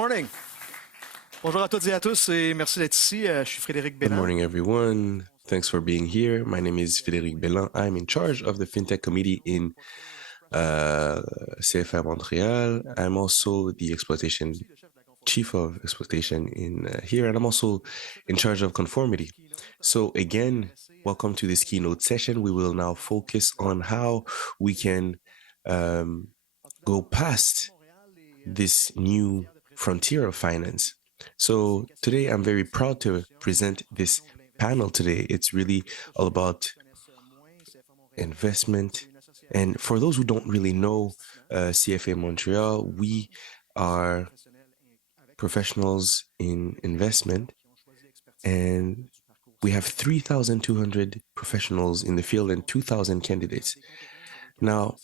morning. Bonjour à toutes et à tous et merci d'être ici. Je suis Frédéric Bellin. Good morning, everyone. Thanks for being here. My name is Frédéric Bellin. I'm in charge of the Fintech committee in CFA Montreal. I'm also the chief of exploitation in here, and I'm also in charge of conformity. So again, welcome to this keynote session. We will now focus on how we can go past this new frontier of finance. So today I'm very proud to present this panel today. It's really all about investment. And for those who don't really know CFA Montreal, we are professionals in investment, and we have 3,200 professionals in the field and 2,000 candidates. Now,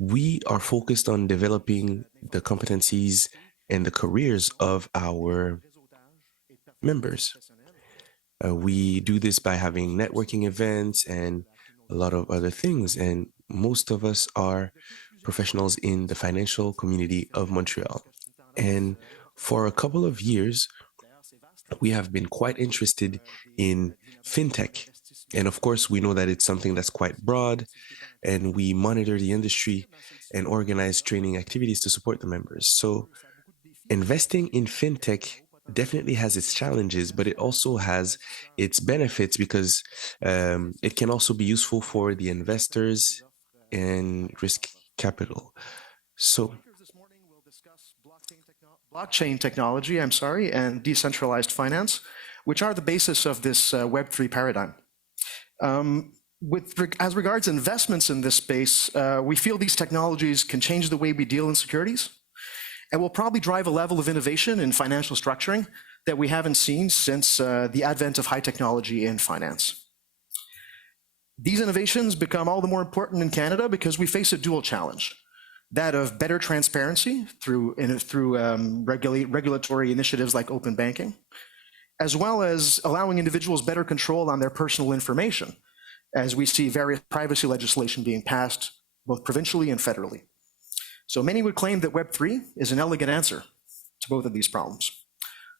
we are focused on developing the competencies and the careers of our members. We do this by having networking events and a lot of other things, and most of us are professionals in the financial community of Montreal. And for a couple of years, we have been quite interested in Fintech. And of course, we know that it's something that's quite broad, and we monitor the industry and organize training activities to support the members. So investing in Fintech definitely has its challenges, but it also has its benefits because it can also be useful for the investors and risk capital. So blockchain technology, and decentralized finance, which are the basis of this Web3 paradigm. As regards investments in this space, we feel these technologies can change the way we deal in securities and will probably drive a level of innovation in financial structuring that we haven't seen since the advent of high technology in finance. These innovations become all the more important in Canada because we face a dual challenge, that of better transparency through regulatory initiatives like open banking, as well as allowing individuals better control on their personal information, as we see various privacy legislation being passed both provincially and federally. So many would claim that Web3 is an elegant answer to both of these problems.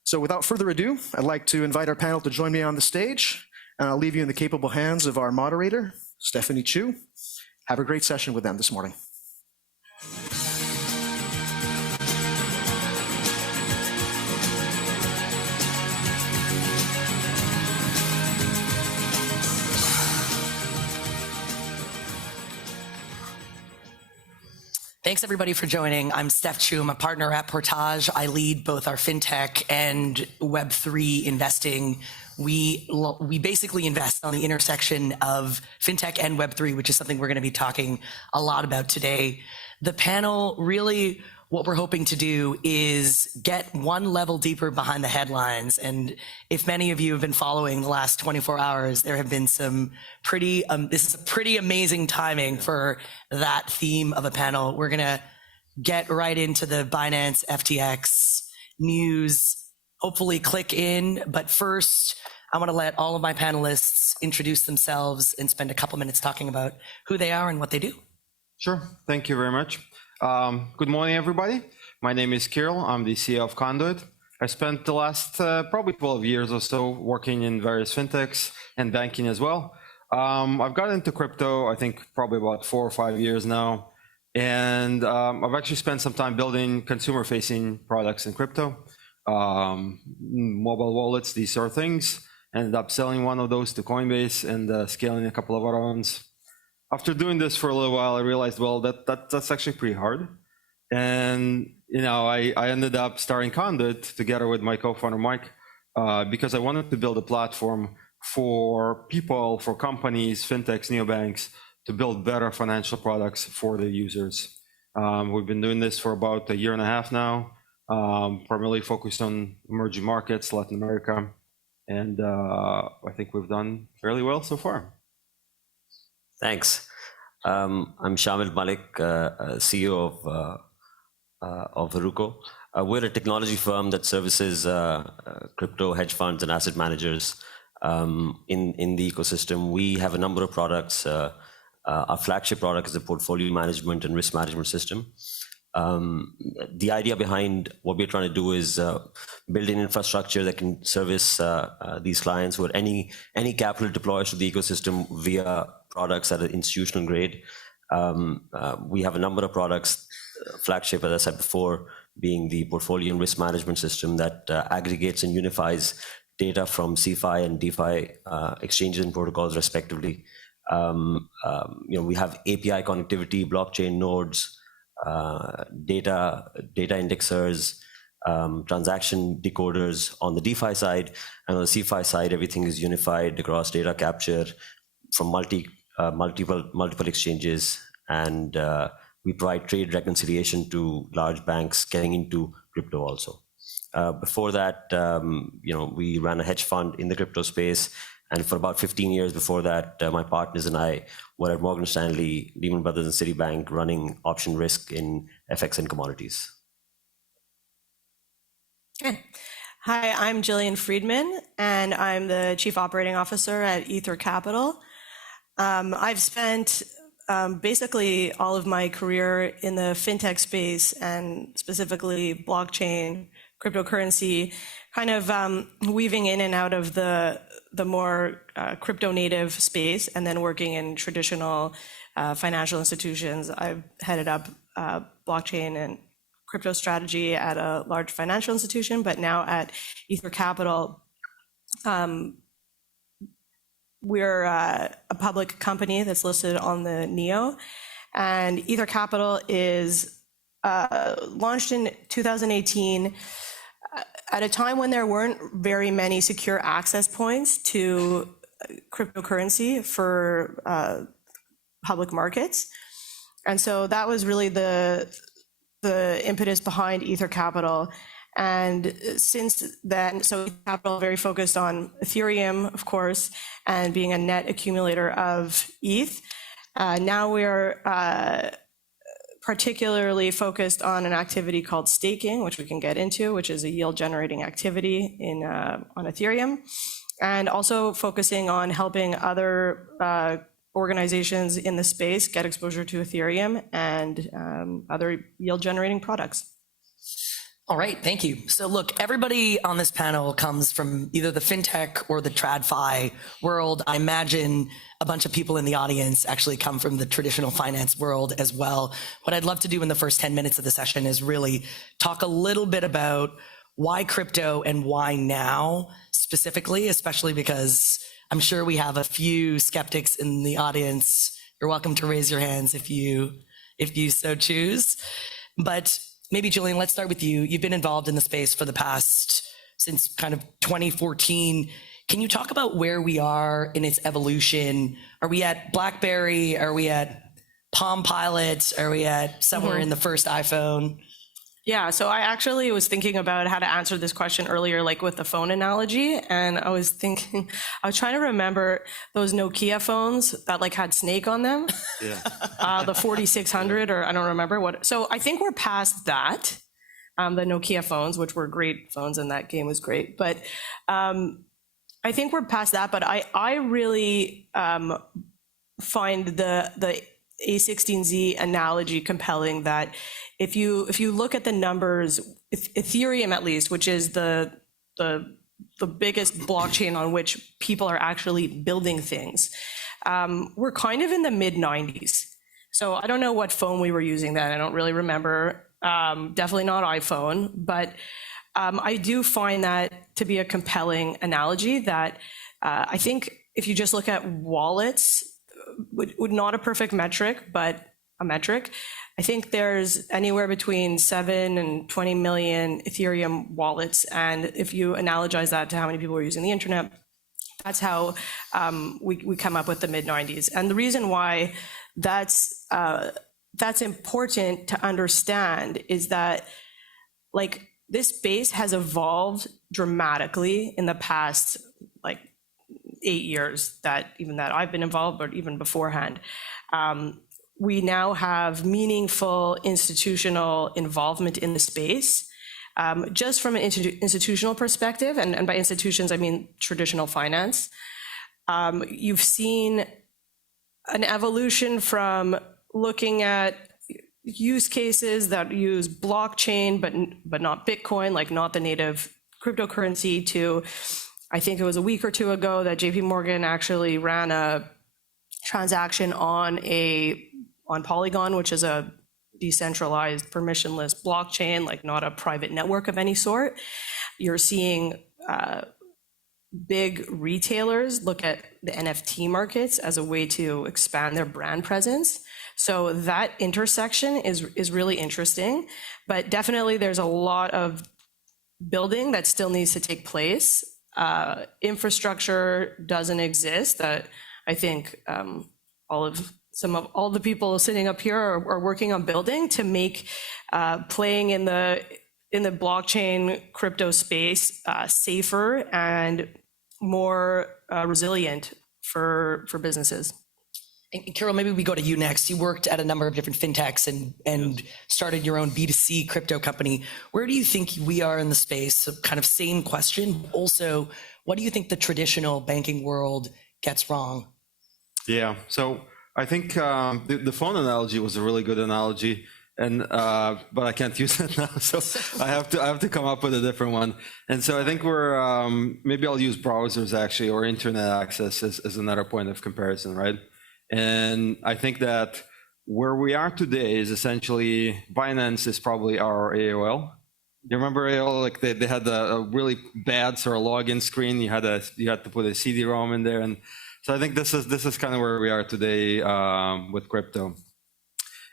So without further ado, I'd like to invite our panel to join me on the stage, and I'll leave you in the capable hands of our moderator, Stephanie Choo. Have a great session with them this morning. Thanks everybody for joining. I'm Steph Choo. I'm a partner at Portage. I lead both our Fintech and Web3 investing. We basically invest on the intersection of Fintech and Web3, which is something we're going to be talking a lot about today. The panel, really what we're hoping to do is get one level deeper behind the headlines. And if many of you have been following the last 24 hours, there have been some pretty, this is a pretty amazing timing for that theme of a panel. We're going to get right into the Binance FTX news, hopefully click in. But first, I want to let all of my panelists introduce themselves and spend a couple minutes talking about who they are and what they do. Sure. Thank you very much. Good morning, everybody. My name is Kirill. I'm the CEO of Conduit. I spent the last probably 12 years or so working in various fintechs and banking as well. I've got into crypto, I think probably about 4 or 5 years now. And I've actually spent some time building consumer-facing products in crypto, mobile wallets, these sort of things. Ended up selling one of those to Coinbase and scaling a couple of other ones. After doing this for a little while, I realized, well, that's actually pretty hard. And I ended up starting Conduit together with my co-founder Mike, because I wanted to build a platform for people, for companies, fintechs, neobanks, to build better financial products for the users. We've been doing this for about 1.5 years now, primarily focused on emerging markets, Latin America, and I think we've done fairly well so far. Thanks. I'm Shamyl, Malik, CEO of Haruko. We're a technology firm that services crypto hedge funds and asset managers in the ecosystem. We have a number of products. Our flagship product is the portfolio management and risk management system. The idea behind what we're trying to do is build an infrastructure that can service these clients where any capital deploys to the ecosystem via products at an institutional grade. We have a number of products, flagship, as I said before, being the portfolio and risk management system that aggregates and unifies data from CFI and DeFi exchanges and protocols respectively. We have API connectivity, blockchain nodes, data indexers, transaction decoders on the DeFi side, and on the CFI side, everything is unified across data capture from multiple exchanges, and we provide trade reconciliation to large banks getting into crypto also. Before that, we ran a hedge fund in the crypto space, and for about 15 years before that, my partners and I were at Morgan Stanley, Lehman Brothers, and Citibank running option risk in FX and commodities. Okay. Hi, I'm Jillian Friedman, and I'm the Chief Operating Officer at Ether Capital. I've spent basically all of my career in the fintech space, and specifically blockchain, cryptocurrency, kind of weaving in and out of the more crypto native space, and then working in traditional financial institutions. I've headed up blockchain and crypto strategy at a large financial institution, but now at Ether Capital, we're a public company that's listed on the NEO, and Ether Capital is launched in 2018 at a time when there weren't very many secure access points to cryptocurrency for public markets. And so that was really the impetus behind Ether Capital. And since then, so Ether Capital very focused on Ethereum, of course, and being a net accumulator of ETH. Now we're particularly focused on an activity called staking, which we can get into, which is a yield generating activity on Ethereum, and also focusing on helping other organizations in the space get exposure to Ethereum and other yield generating products. All right, thank you. So look, everybody on this panel comes from either the fintech or the TradFi world. I imagine a bunch of people in the audience actually come from the traditional finance world as well. What I'd love to do in the first 10 minutes of the session is really talk a little bit about why crypto and why now specifically, especially because I'm sure we have a few skeptics in the audience. You're welcome to raise your hands if you so choose. But maybe, Jillian, let's start with you. You've been involved in the space for the past, since kind of 2014. Can you talk about where we are in its evolution? Are we at BlackBerry? Are we at Palm Pilot? Are we at somewhere in the first iPhone? Yeah, so I actually was thinking about how to answer this question earlier, like with the phone analogy. And I was trying to remember those Nokia phones that like had Snake on them. Yeah. The 4600, or I don't remember what. So I think we're past that, the Nokia phones, which were great phones, and that game was great. But I think we're past that. But I really find the A16Z analogy compelling, that if you look at the numbers, Ethereum at least, which is the biggest blockchain on which people are actually building things, we're kind of in the mid 90s. So I don't know what phone we were using then. I don't really remember. Definitely not iPhone, but I do find that to be a compelling analogy, that I think if you just look at wallets, would not a perfect metric, but a metric. I think there's anywhere between 7 and 20 million Ethereum wallets. And if you analogize that to how many people are using the internet, that's how we come up with the mid 90s. And the reason why that's important to understand is that, like, this space has evolved dramatically in the past, like, 8 years that I've been involved, but even beforehand. We now have meaningful institutional involvement in the space, just from an institutional perspective, and by institutions I mean traditional finance. You've seen an evolution from looking at use cases that use blockchain, but not Bitcoin, like not the native cryptocurrency, to, I think it was a week or two ago that JP Morgan actually ran a transaction on Polygon, which is a decentralized permissionless blockchain, like not a private network of any sort. You're seeing big retailers look at the NFT markets as a way to expand their brand presence. So that intersection is really interesting, but definitely there's a lot of building that still needs to take place. Infrastructure doesn't exist that I think all the people sitting up here are working on building to make playing in the blockchain crypto space safer and more resilient for businesses. And Kirill, maybe we go to you next. You worked at a number of different fintechs and started your own B2C crypto company. Where do you think we are in the space? So kind of same question. Also, what do you think the traditional banking world gets wrong? Yeah, so I think the phone analogy was a really good analogy, and but I can't use it now, so I have to come up with a different one. And so I think we're maybe I'll use browsers actually, or internet access as another point of comparison, right? And I think that where we are today is essentially Binance is probably our AOL. You remember AOL? Like they had a really bad sort of login screen. You had to put a CD-ROM in there, and so I think this is kind of where we are today with crypto.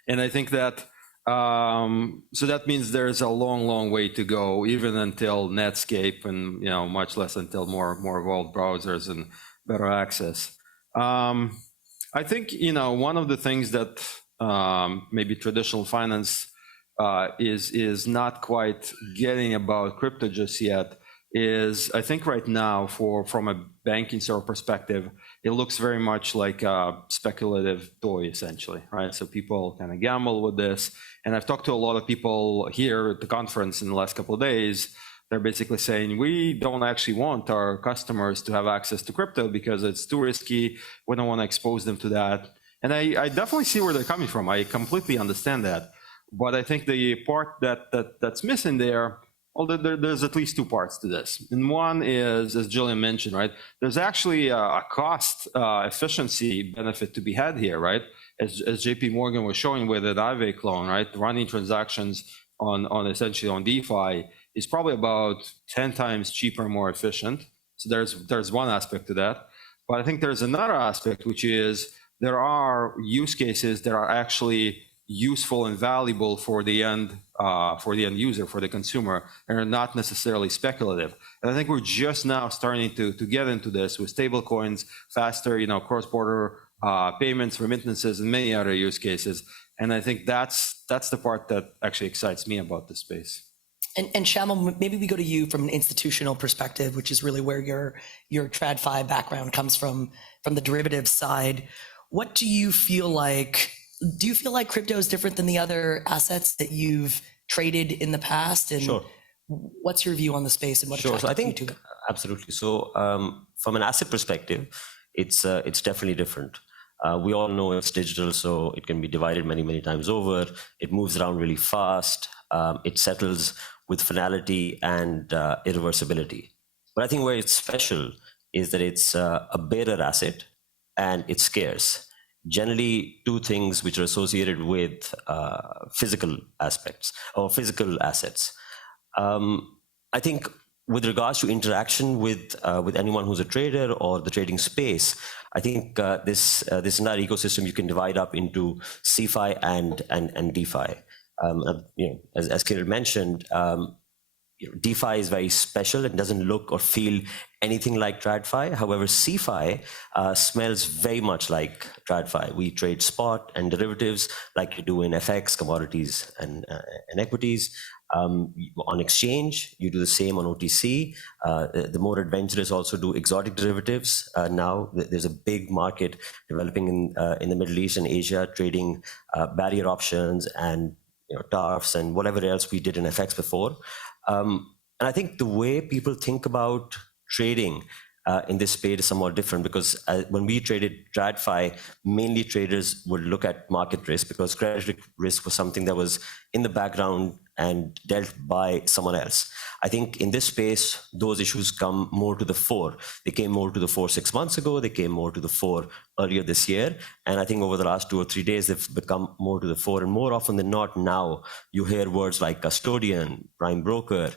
And I think that so that means there's a long way to go, even until Netscape, and much less until more evolved browsers and better access. I think one of the things that maybe traditional finance is not quite getting about crypto just yet is, I think right now from a banking sort of perspective, it looks very much like a speculative toy essentially, right? So people kind of gamble with this, and I've talked to a lot of people here at the conference in the last couple of days. They're basically saying, we don't actually want our customers to have access to crypto because it's too risky. We don't want to expose them to that. And I definitely see where they're coming from. I completely understand that. But I think the part that's missing there, there's at least two parts to this. And one is, as Jillian mentioned, right, there's actually a cost efficiency benefit to be had here, right? As JP Morgan was showing with an IVA loan, right? Running transactions on essentially on DeFi is probably about 10 times cheaper, more efficient. So there's one aspect to that. But I think there's another aspect, which is there are use cases that are actually useful and valuable for the end user, for the consumer, and are not necessarily speculative. And I think we're just now starting to get into this with stable coins, faster, cross-border payments, remittances, and many other use cases. And I think that's the part that actually excites me about this space. And Shamyl, maybe we go to you from an institutional perspective, which is really where your TradFi background comes from the derivatives side. What do you feel like? Do you feel like crypto is different than the other assets that you've traded in the past? And sure. What's your view on the space and what Sure. So I think you to it? Absolutely. So from an asset perspective, it's definitely different. We all know it's digital, so it can be divided many times over. It moves around really fast. It settles with finality and irreversibility. But I think where it's special is that it's a bearer asset and it's scarce. Generally, two things which are associated with physical aspects or physical assets. I think with regards to interaction with anyone who's a trader or the trading space, I think this entire ecosystem you can divide up into CFI and DeFi. As Kirill mentioned, DeFi is very special. It doesn't look or feel anything like TradFi. However, CFI smells very much like TradFi. We trade spot and derivatives like you do in FX, commodities, and equities. On exchange, you do the same on OTC. The more adventurous also do exotic derivatives. Now there's a big market developing in the Middle East and Asia, trading barrier options and TARFs and whatever else we did in FX before. And I think the way people think about trading in this space is somewhat different, because when we traded TradFi, mainly traders would look at market risk, because credit risk was something that was in the background and dealt by someone else. I think in this space, those issues come more to the fore. They came more to the fore 6 months ago. They came more to the fore earlier this year. And I think over the last 2 or 3 days, they've become more to the fore. And more often than not now, you hear words like custodian, prime broker,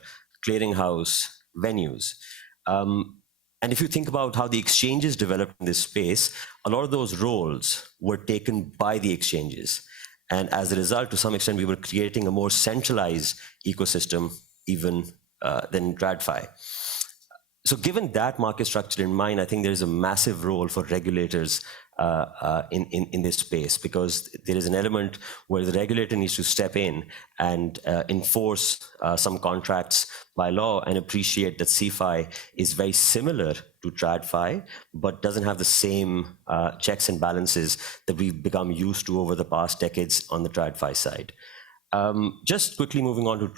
clearinghouse, venues. And if you think about how the exchanges developed in this space, a lot of those roles were taken by the exchanges. And as a result, to some extent, we were creating a more centralized ecosystem even than TradFi. So given that market structure in mind, I think there is a massive role for regulators in this space, because there is an element where the regulator needs to step in and enforce some contracts by law, and appreciate that CFI is very similar to TradFi, but doesn't have the same checks and balances that we've become used to over the past decades on the TradFi side. Just quickly moving on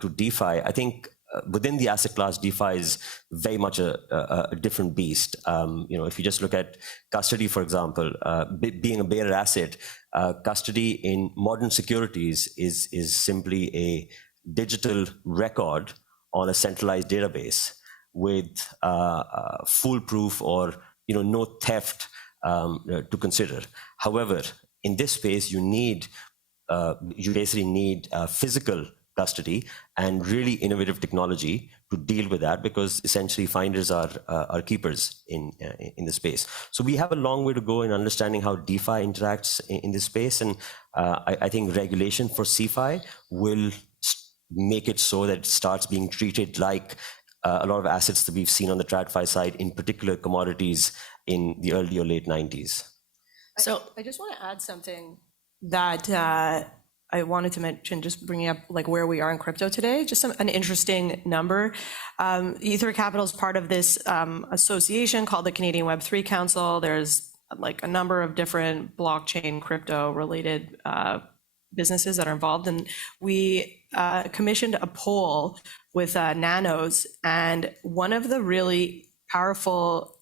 to DeFi, I think within the asset class, DeFi is very much a different beast. If you just look at custody, for example, being a bearer asset, custody in modern securities is simply a digital record on a centralized database with foolproof or no theft to consider. However, in this space, you basically need physical custody and really innovative technology to deal with that, because essentially finders are keepers in the space. So we have a long way to go in understanding how DeFi interacts in this space, and I think regulation for CFI will make it so that it starts being treated like a lot of assets that we've seen on the TradFi side, in particular commodities in the early or late 90s. So I just want to add something that I wanted to mention, just bringing up like where we are in crypto today, just an interesting number. Ether Capital is part of this association called the Canadian Web3 Council. There's like a number of different blockchain crypto related businesses that are involved. And we commissioned a poll with Nanos. And one of the really powerful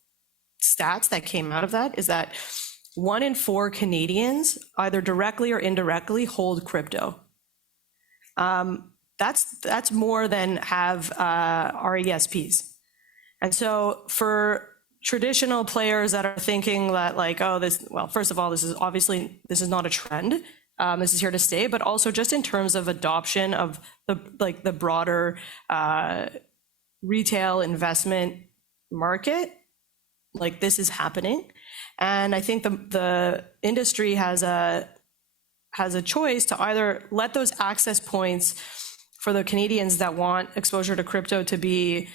stats that came out of that is that 1 in 4 Canadians, either directly or indirectly, hold crypto. That's more than have RESPs. And so for traditional players that are thinking that like, first of all, this is not a trend. This is here to stay, but also just in terms of adoption of the broader retail investment market, like this is happening. And I think the industry has a choice to either let those access points for the Canadians that want exposure to crypto to be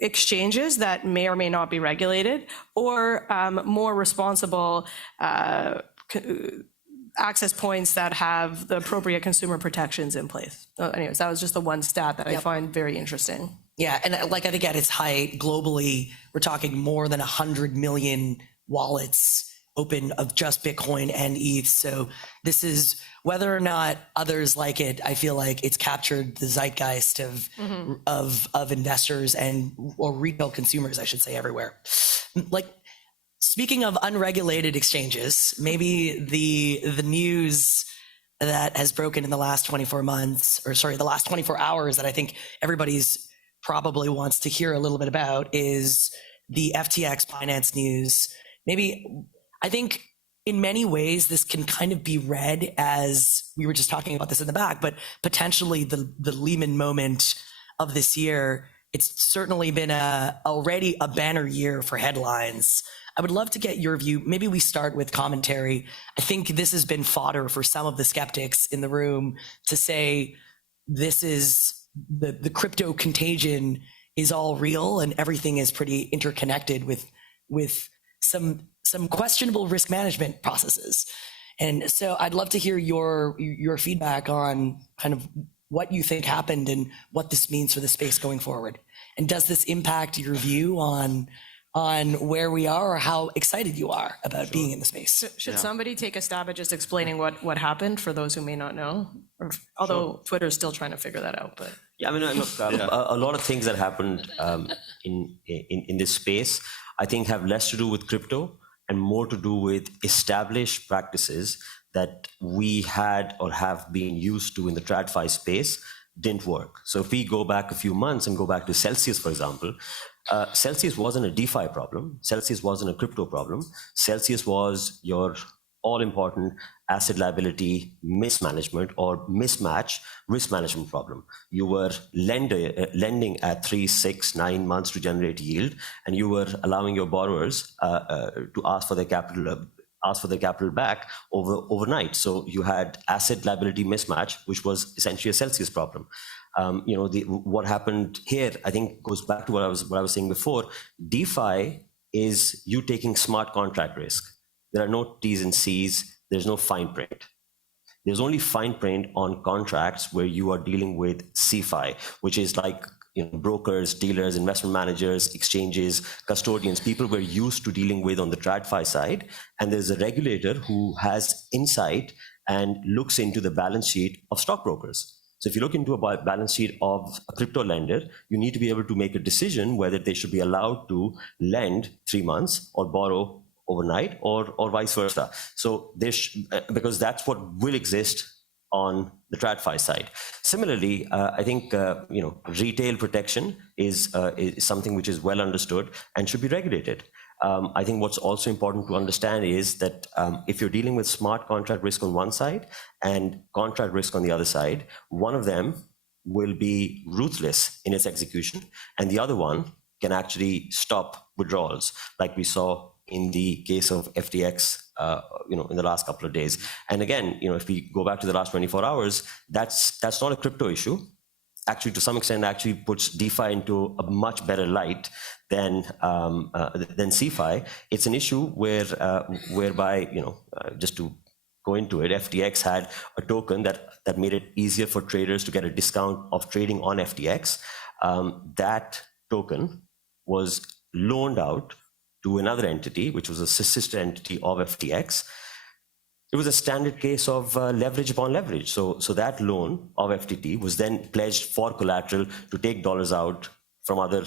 exchanges that may or may not be regulated, or more responsible access points that have the appropriate consumer protections in place. So anyways, that was just the one stat that I find very interesting. Yeah, and like I think at its height, globally, we're talking more than 100 million wallets open of just Bitcoin and ETH. So this is, whether or not others like it, I feel like it's captured the zeitgeist of investors or retail consumers, I should say, everywhere. Like, speaking of unregulated exchanges, maybe the news that has broken in the last 24 hours that I think everybody's probably wants to hear a little bit about is the FTX Binance news. Maybe, I think in many ways, this can kind of be read as, we were just talking about this in the back, but potentially the Lehman moment of this year. It's certainly been already a banner year for headlines. I would love to get your view. Maybe we start with commentary. I think this has been fodder for some of the skeptics in the room to say this is the crypto contagion is all real and everything is pretty interconnected with some questionable risk management processes. And so I'd love to hear your feedback on kind of what you think happened and what this means for the space going forward. And does this impact your view on where we are, or how excited you are about being in the space? Should somebody take a stab at just explaining what happened for those who may not know? Although Twitter is still trying to figure that out, but Yeah, I mean, look, a lot of things that happened in this space, I think, have less to do with crypto and more to do with established practices that we had or have been used to in the TradFi space didn't work. So if we go back a few months and go back to Celsius, for example, Celsius wasn't a DeFi problem. Celsius wasn't a crypto problem. Celsius was your all-important asset liability mismanagement or mismatch risk management problem. You were lending at 3, 6, 9 months to generate yield, and you were allowing your borrowers to ask for their capital back overnight. So you had asset liability mismatch, which was essentially a Celsius problem. What happened here, I think, goes back to what I was saying before. DeFi is you taking smart contract risk. There are no T's and C's. There's no fine print. There's only fine print on contracts where you are dealing with CFI, which is like brokers, dealers, investment managers, exchanges, custodians, people we're used to dealing with on the TradFi side. And there's a regulator who has insight and looks into the balance sheet of stockbrokers. So if you look into a balance sheet of a crypto lender, you need to be able to make a decision whether they should be allowed to lend 3 months or borrow overnight or vice versa. So because that's what will exist on the TradFi side. Similarly, I think retail protection is something which is well understood and should be regulated. I think what's also important to understand is that if you're dealing with smart contract risk on one side and contract risk on the other side, one of them will be ruthless in its execution, and the other one can actually stop withdrawals, like we saw in the case of FTX, in the last couple of days. And again, if we go back to the last 24 hours, that's not a crypto issue. Actually, to some extent, actually puts DeFi into a much better light than CFI. It's an issue whereby, just to go into it, FTX had a token that made it easier for traders to get a discount of trading on FTX. That token was loaned out to another entity, which was a sister entity of FTX. It was a standard case of leverage upon leverage. So that loan of FTT was then pledged for collateral to take dollars out from other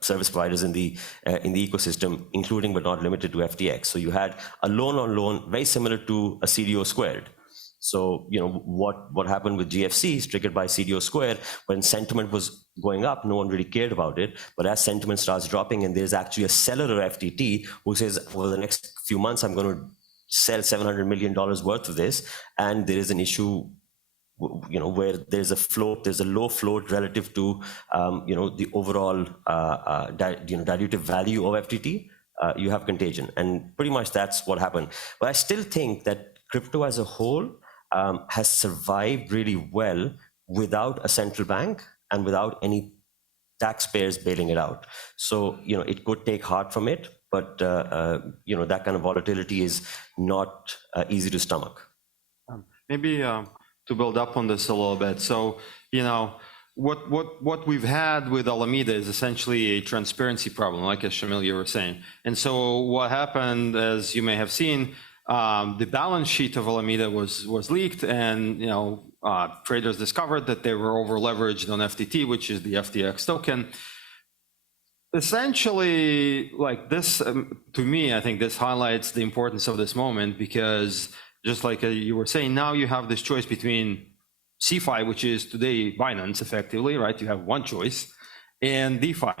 service providers in the ecosystem, including but not limited to FTX. So you had a loan on loan, very similar to a CDO squared. So what happened with GFC is triggered by CDO square. When sentiment was going up, no one really cared about it. But as sentiment starts dropping, and there's actually a seller of FTT who says, over the next few months, I'm going to sell $700 million worth of this, and there is an issue, where there's a low float relative to, the overall, dilutive value of FTT. You have contagion, and pretty much that's what happened. But I still think that crypto as a whole has survived really well without a central bank and without any taxpayers bailing it out. So, it could take heart from it, but, that kind of volatility is not easy to stomach. Maybe to build up on this a little bit. So, what we've had with Alameda is essentially a transparency problem, like as Shamyl, you were saying. And so what happened, as you may have seen, the balance sheet of Alameda was leaked, and traders discovered that they were over leveraged on FTT, which is the FTX token. Essentially, like this, to me, I think this highlights the importance of this moment, because just like you were saying, now you have this choice between CFI, which is today Binance, effectively, right? You have one choice, and DeFi.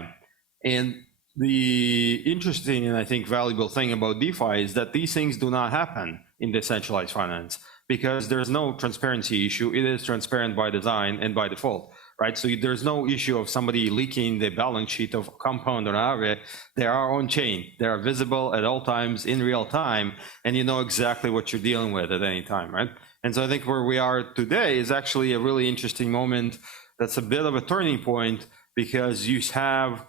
And the interesting and I think valuable thing about DeFi is that these things do not happen in decentralized finance, because there's no transparency issue. It is transparent by design and by default, right? So there's no issue of somebody leaking the balance sheet of Compound or Aave. They are on chain. They are visible at all times in real time, and you know exactly what you're dealing with at any time, right? And so I think where we are today is actually a really interesting moment. That's a bit of a turning point, because you have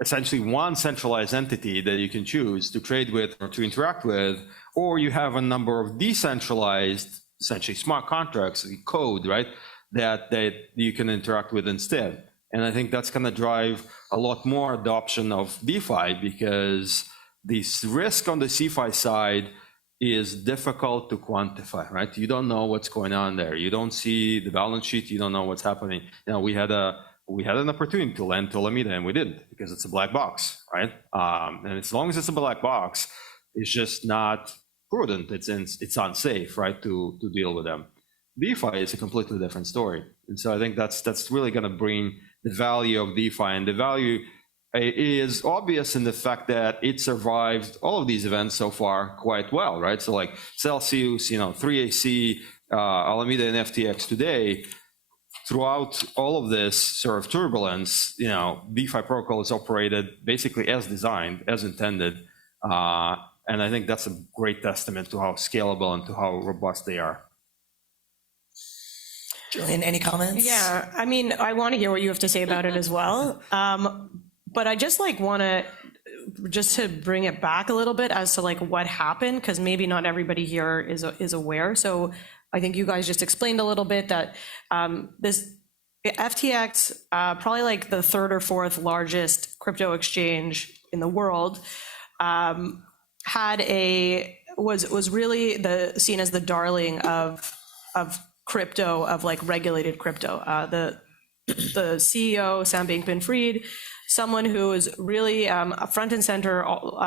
essentially one centralized entity that you can choose to trade with or to interact with, or you have a number of decentralized, essentially smart contracts, code, right, that you can interact with instead. And I think that's going to drive a lot more adoption of DeFi, because this risk on the CFI side is difficult to quantify, right? You don't know what's going on there. You don't see the balance sheet. You don't know what's happening. You know, we had an opportunity to lend to Alameda, and we didn't, because it's a black box, right? And as long as it's a black box, it's just not prudent. It's unsafe, right, to deal with them. DeFi is a completely different story, and so I think that's really going to bring the value of DeFi, and the value is obvious in the fact that it survived all of these events so far quite well, right? So like Celsius, 3AC, Alameda, and FTX today, throughout all of this sort of turbulence, DeFi protocol is operated basically as designed, as intended. And I think that's a great testament to how scalable and to how robust they are. Jillian, any comments? Yeah, I mean, I want to hear what you have to say about it as well. But I just want to, just to bring it back a little bit as to what happened, because maybe not everybody here is aware. So I think you guys just explained a little bit that this FTX, probably the third or fourth largest crypto exchange in the world, was really seen as the darling of crypto, of regulated crypto. The CEO, Sam Bankman-Fried, someone who is really front and center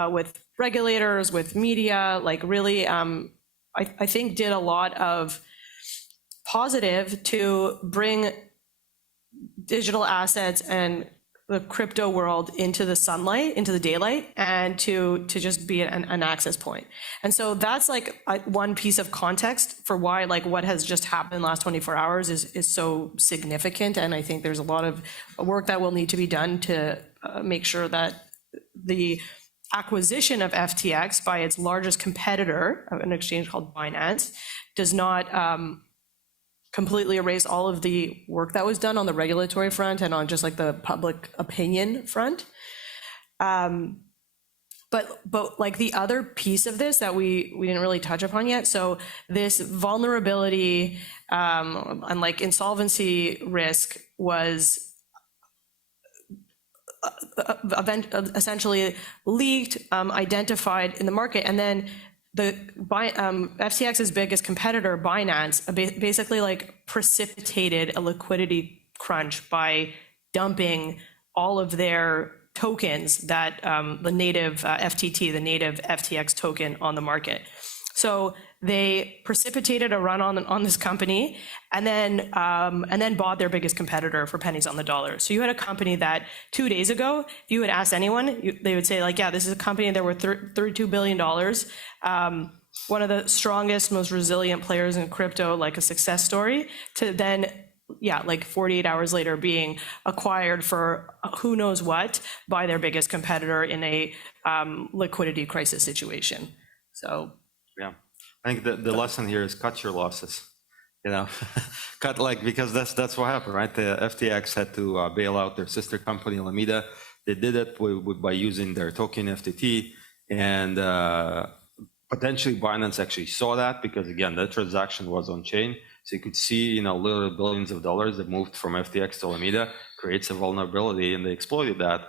with regulators, with media, really, I think did a lot of positive to bring digital assets and the crypto world into the sunlight, into the daylight, and to just be an access point. And so that's one piece of context for why what has just happened in the last 24 hours is so significant. And I think there's a lot of work that will need to be done to make sure that the acquisition of FTX by its largest competitor, an exchange called Binance, does not completely erase all of the work that was done on the regulatory front and on just the public opinion front. But the other piece of this that we didn't really touch upon yet, so this vulnerability and insolvency risk was essentially leaked, identified in the market, and then FTX's biggest competitor, Binance, basically precipitated a liquidity crunch by dumping all of their tokens, that the native FTT, the native FTX token, on the market. So they precipitated a run on this company, and then bought their biggest competitor for pennies on the dollar. So you had a company that 2 days ago, if you had asked anyone, they would say yeah, this is a company that worth $32 billion. One of the strongest, most resilient players in crypto, a success story, to then 48 hours later being acquired for who knows what by their biggest competitor in a liquidity crisis situation. So yeah, I think the lesson here is cut your losses. Because that's what happened, right? The FTX had to bail out their sister company Alameda. They did it by using their token FTT, and potentially Binance actually saw that, because again, that transaction was on chain, so you could see literally billions of dollars that moved from FTX to Alameda, creates a vulnerability, and they exploited that.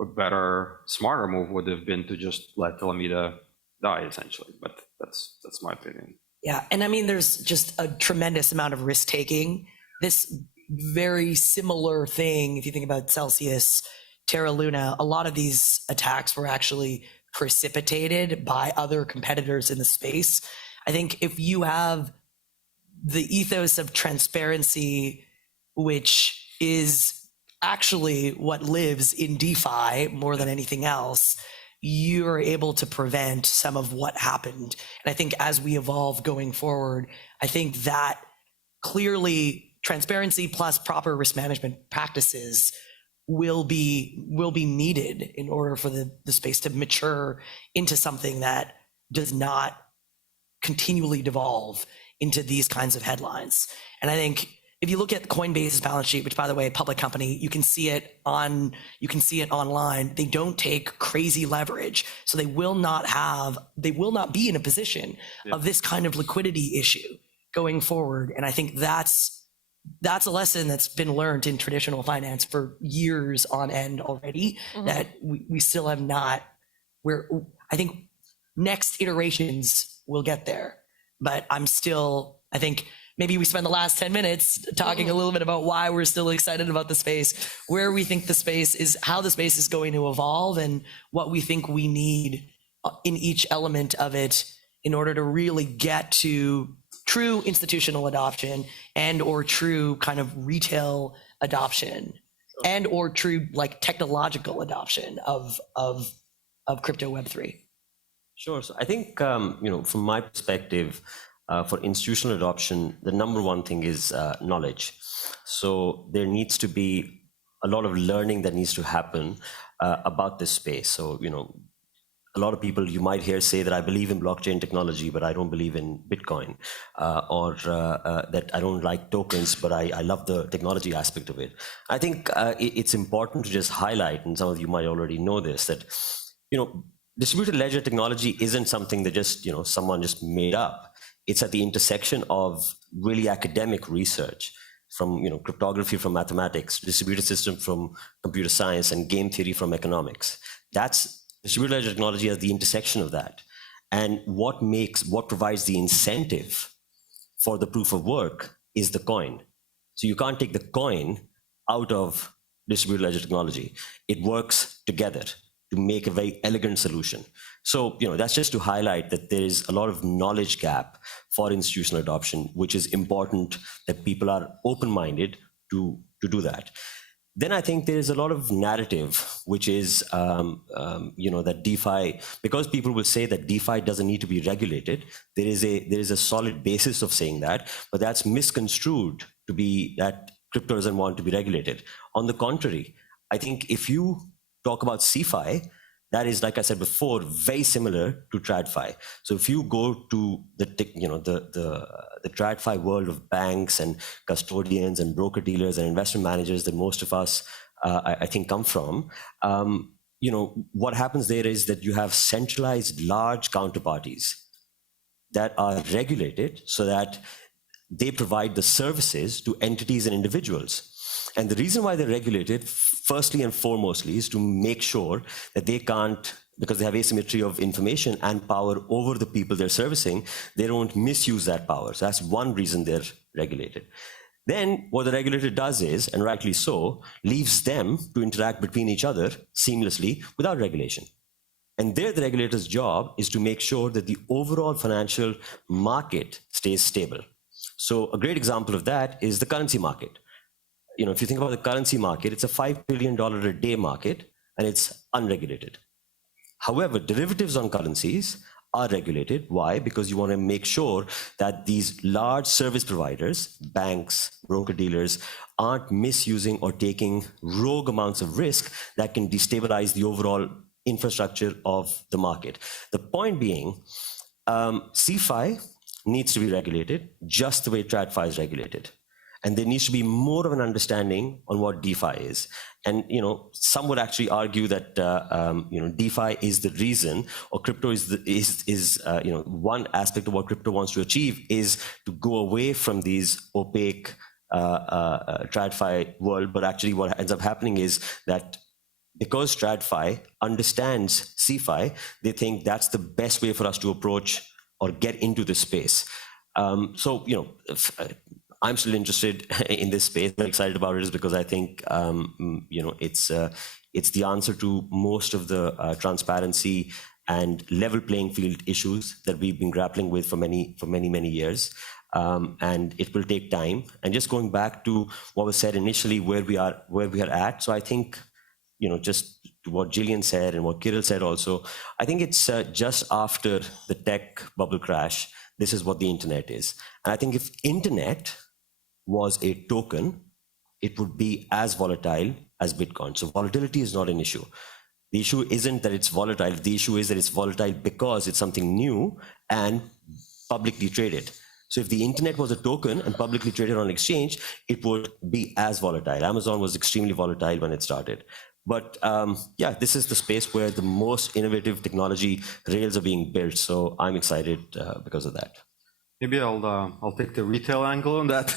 A better, smarter move would have been to just let Alameda die, essentially. But that's my opinion. Yeah, and I mean, there's just a tremendous amount of risk taking. This very similar thing, if you think about Celsius, Terra Luna, a lot of these attacks were actually precipitated by other competitors in the space. I think if you have the ethos of transparency, which is actually what lives in DeFi more than anything else, you're able to prevent some of what happened. And I think as we evolve going forward, I think that clearly transparency plus proper risk management practices will be needed in order for the space to mature into something that does not continually devolve into these kinds of headlines. And I think if you look at Coinbase's balance sheet, which by the way, a public company, you can see it online. They don't take crazy leverage. So they will not be in a position of this kind of liquidity issue going forward. And I think that's a lesson that's been learned in traditional finance for years on end already, that we still have not, I think next iterations will get there. But I think maybe we spend the last 10 minutes talking a little bit about why we're still excited about the space, where we think the space is, how the space is going to evolve, and what we think we need in each element of it in order to really get to true institutional adoption and or true kind of retail adoption and or true like technological adoption of crypto Web3. Sure. So I think, from my perspective, for institutional adoption, the number one thing is knowledge. So there needs to be a lot of learning that needs to happen about this space. So, a lot of people you might hear say that I believe in blockchain technology, but I don't believe in Bitcoin, or that I don't like tokens, but I love the technology aspect of it. I think it's important to just highlight, and some of you might already know this, that, distributed ledger technology isn't something that just, someone just made up. It's at the intersection of really academic research, from cryptography from mathematics, distributed system from computer science, and game theory from economics. That's distributed ledger technology at the intersection of that. And what provides the incentive for the proof of work is the coin. So you can't take the coin out of distributed ledger technology. It works together to make a very elegant solution. So, that's just to highlight that there is a lot of knowledge gap for institutional adoption, which is important that people are open-minded to do that. Then I think there is a lot of narrative, which is, that DeFi, because people will say that DeFi doesn't need to be regulated, there is a solid basis of saying that, but that's misconstrued to be that crypto doesn't want to be regulated. On the contrary, I think if you talk about CeFi, that is, like I said before, very similar to TradFi. So if you go to the TradFi world of banks and custodians and broker dealers and investment managers that most of us, I think, come from, what happens there is that you have centralized large counterparties that are regulated so that they provide the services to entities and individuals. And the reason why they're regulated, firstly and foremostly, is to make sure that they can't, because they have asymmetry of information and power over the people they're servicing, they don't misuse that power. So that's one reason they're regulated. Then what the regulator does is, and rightly so, leaves them to interact between each other seamlessly without regulation. And there, the regulator's job is to make sure that the overall financial market stays stable. So a great example of that is the currency market. If you think about the currency market, it's a $5 trillion a day market, and it's unregulated. However, derivatives on currencies are regulated. Why? Because you want to make sure that these large service providers, banks, broker dealers, aren't misusing or taking rogue amounts of risk that can destabilize the overall infrastructure of the market. The point being, CeFi needs to be regulated just the way TradFi is regulated. And there needs to be more of an understanding on what DeFi is. And, some would actually argue that, DeFi is the reason, or crypto is one aspect of what crypto wants to achieve is to go away from these opaque TradFi world. But actually what ends up happening is that because TradFi understands CeFi, they think that's the best way for us to approach or get into this space. I'm still interested in this space. I'm excited about it is because I think it's the answer to most of the transparency and level playing field issues that we've been grappling with for many years. And it will take time. And just going back to what was said initially, where we are at. So I think just what Jillian said and what Kirill said also. I think it's just after the tech bubble crash. This is what the internet is. And I think if internet was a token, it would be as volatile as Bitcoin. So volatility is not an issue. The issue isn't that it's volatile. The issue is that it's volatile because it's something new and publicly traded. So if the internet was a token and publicly traded on exchange, it would be as volatile. Amazon was extremely volatile when it started. But this is the space where the most innovative technology rails are being built. So I'm excited because of that. Maybe I'll take the retail angle on that.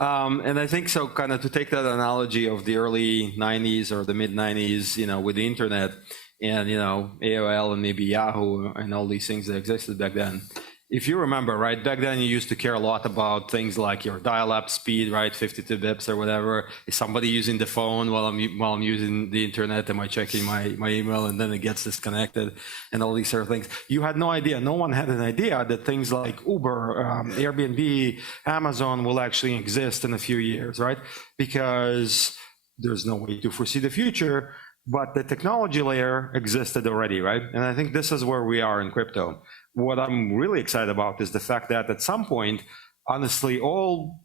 And I think so, kind of to take that analogy of the early 90s or the mid 90s, with the internet, and AOL and maybe Yahoo and all these things that existed back then. If you remember, right, back then you used to care a lot about things like your dial-up speed, right, 52 bips or whatever. Is somebody using the phone while I'm using the internet? Am I checking my email and then it gets disconnected and all these sort of things? You had no idea. No one had an idea that things like Uber, Airbnb, Amazon will actually exist in a few years, right? Because there's no way to foresee the future, but the technology layer existed already, right? And I think this is where we are in crypto. What I'm really excited about is the fact that at some point, honestly,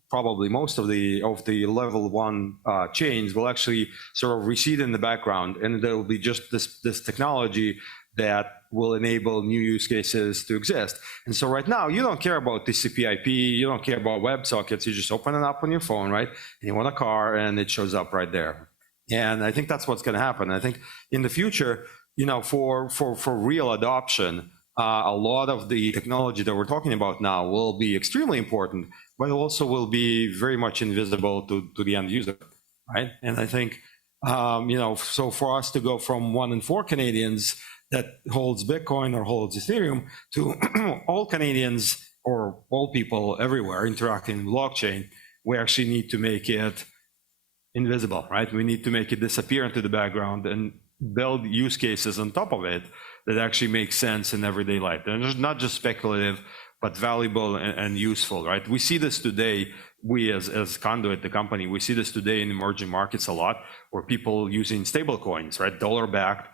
probably most of the level 1 chains will actually sort of recede in the background, and there will be just this technology that will enable new use cases to exist. And so right now, you don't care about TCP/IP, you don't care about WebSockets, you just open it up on your phone, right? And you want a car, and it shows up right there. And I think that's what's going to happen. I think in the future, for real adoption, a lot of the technology that we're talking about now will be extremely important, but also will be very much invisible to the end user, right? And I think, so for us to go from 1 in 4 Canadians that holds Bitcoin or holds Ethereum to all Canadians or all people everywhere interacting in blockchain, we actually need to make it invisible, right? We need to make it disappear into the background and build use cases on top of it that actually make sense in everyday life. They're not just speculative, but valuable and useful, right? We see this today, we as Conduit, the company, we see this today in emerging markets a lot, where people using stable coins, right? Dollar-backed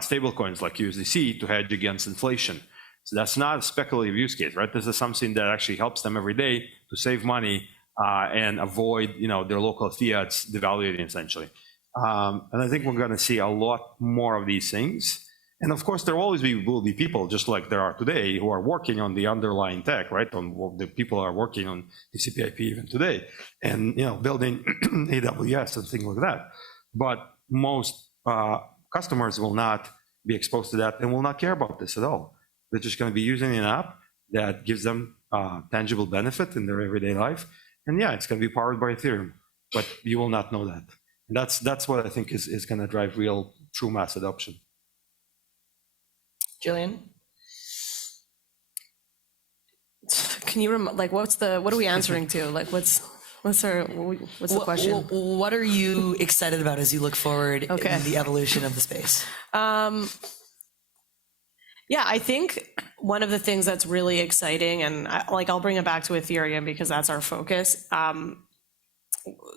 stable coins like USDC to hedge against inflation. So that's not a speculative use case, right? This is something that actually helps them every day to save money and avoid, their local fiats devaluing essentially. And I think we're going to see a lot more of these things. And of course, there will be people just like there are today who are working on the underlying tech, right? The people are working on TCP/IP even today, and building AWS and things like that. But most customers will not be exposed to that and will not care about this at all. They're just going to be using an app that gives them tangible benefit in their everyday life. And yeah, it's going to be powered by Ethereum, but you will not know that. And that's what I think is going to drive real, true mass adoption. Jillian? Can you what are we answering to? Like, what's the question? What are you excited about as you look forward in the evolution of the space? Yeah, I think one of the things that's really exciting, and I'll bring it back to Ethereum because that's our focus.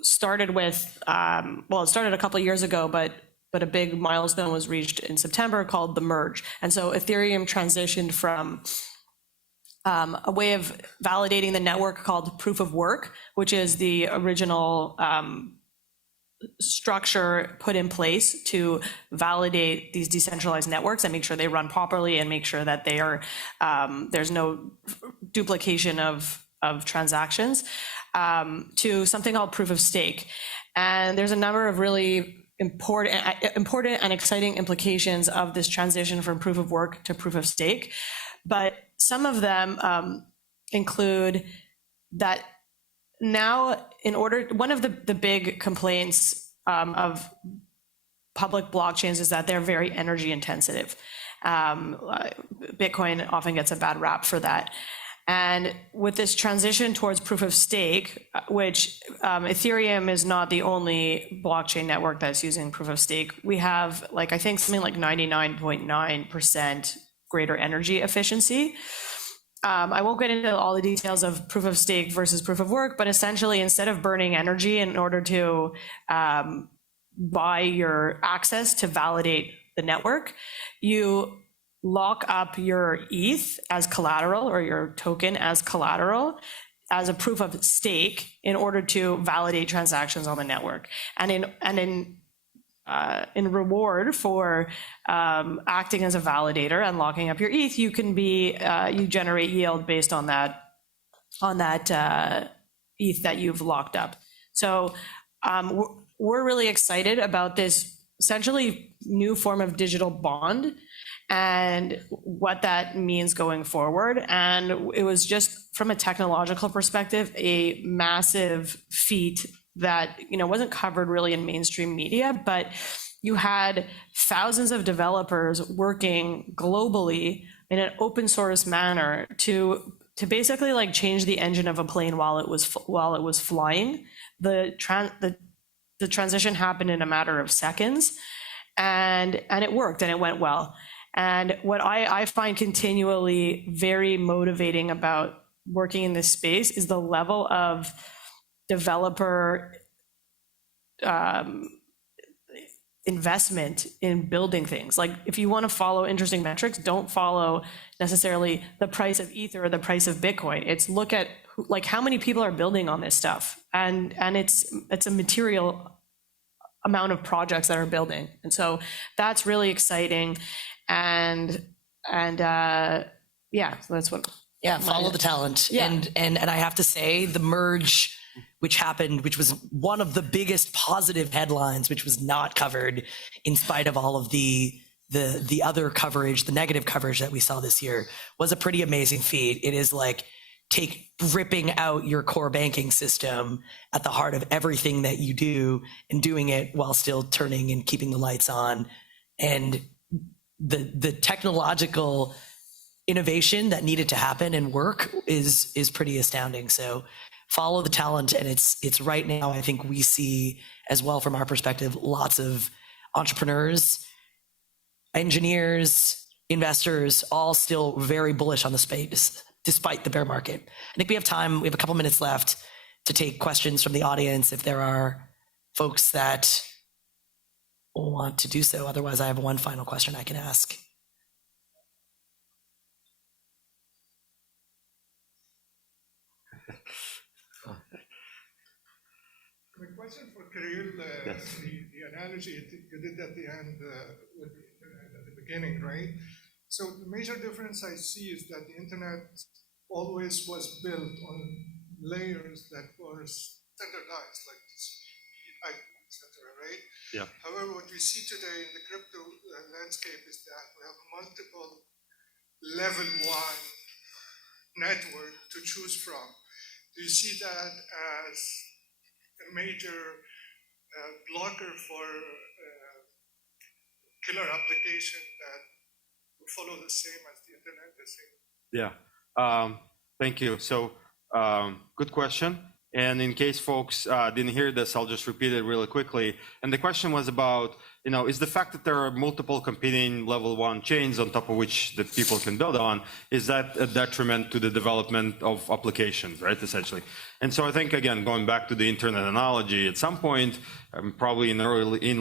Started a couple of years ago, but a big milestone was reached in September called the merge. And so Ethereum transitioned from a way of validating the network called proof of work, which is the original structure put in place to validate these decentralized networks and make sure they run properly and make sure that they are there's no duplication of transactions, to something called proof of stake. And there's a number of really important and exciting implications of this transition from proof of work to proof of stake. But some of them include that now, one of the big complaints of public blockchains is that they're very energy intensive. Bitcoin often gets a bad rap for that. And with this transition towards proof of stake, which Ethereum is not the only blockchain network that's using proof of stake. We have I think something like 99.9% greater energy efficiency. I won't get into all the details of proof of stake versus proof of work, but essentially instead of burning energy in order to buy your access to validate the network, you lock up your ETH as collateral or your token as collateral as a proof of stake in order to validate transactions on the network. And in reward for acting as a validator and locking up your ETH, you can you generate yield based on that ETH that you've locked up. So we're really excited about this essentially new form of digital bond and what that means going forward. And it was just from a technological perspective, a massive feat that, wasn't covered really in mainstream media, but you had thousands of developers working globally in an open source manner to basically like change the engine of a plane while it was flying. The transition happened in a matter of seconds, and it worked and it went well. And what I find continually very motivating about working in this space is the level of developer investment in building things. Like, if you want to follow interesting metrics, don't follow necessarily the price of Ether or the price of Bitcoin. It's look at like how many people are building on this stuff, and it's a material amount of projects that are building, and so that's really exciting. And yeah, so that's what. Yeah, follow the talent. Yeah. And I have to say, the merge which happened, which was one of the biggest positive headlines, which was not covered in spite of all of the other coverage, the negative coverage that we saw this year, was a pretty amazing feat. It is like ripping out your core banking system at the heart of everything that you do, and doing it while still turning and keeping the lights on. And the technological innovation that needed to happen and work is pretty astounding. So follow the talent, and it's right now, I think we see as well from our perspective, lots of entrepreneurs, engineers, investors, all still very bullish on the space despite the bear market. I think we have time, we have a couple minutes left to take questions from the audience if there are folks that want to do so. Otherwise, I have one final question I can ask. A question for Kirill. Yes. The analogy you did at the end, at the beginning, right? So the major difference I see is that the internet always was built on layers that were standardized, like TCP, IP, etc., right? Yeah. However, what we see today in the crypto landscape is that we have multiple level 1 network to choose from. Do you see that as a major blocker for killer application that would follow the same as the internet, the same? Yeah, thank you. So good question. And in case folks didn't hear this, I'll just repeat it really quickly. And the question was about, is the fact that there are multiple competing level 1 chains on top of which that people can build on, is that a detriment to the development of applications, right, essentially? And so I think, again, going back to the internet analogy, at some point, probably in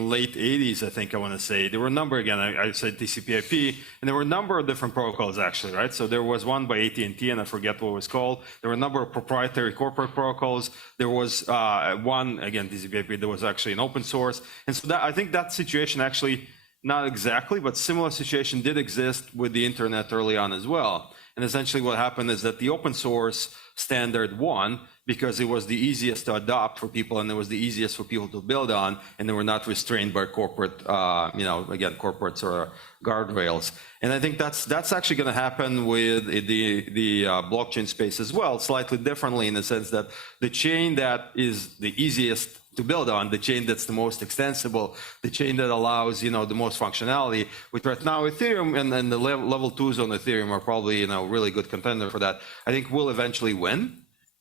late 80s, I think I want to say, there were a number, again, I said TCP/IP, and there were a number of different protocols, actually, right? So there was one by AT&T, and I forget what it was called. There were a number of proprietary corporate protocols. There was one, again, TCP/IP, there was actually an open source. And so that, I think that situation actually, not exactly, but similar situation did exist with the internet early on as well. And essentially what happened is that the open source standard won because it was the easiest to adopt for people, and it was the easiest for people to build on, and they were not restrained by corporate, again, corporates or guardrails. And I think that's actually going to happen with the blockchain space as well, slightly differently in the sense that the chain that is the easiest to build on, the chain that's the most extensible, the chain that allows, the most functionality, which right now Ethereum and the level 2s on Ethereum are probably, really good contender for that, I think will eventually win.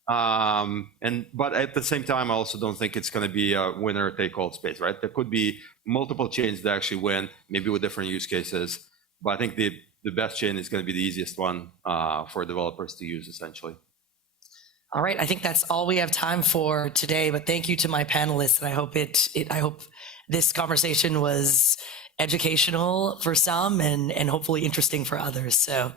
But at the same time, I also don't think it's going to be a winner take all space, right? There could be multiple chains that actually win, maybe with different use cases. But I think the best chain is going to be the easiest one for developers to use, essentially. All right, I think that's all we have time for today. But thank you to my panelists, and I hope this conversation was educational for some and hopefully interesting for others. So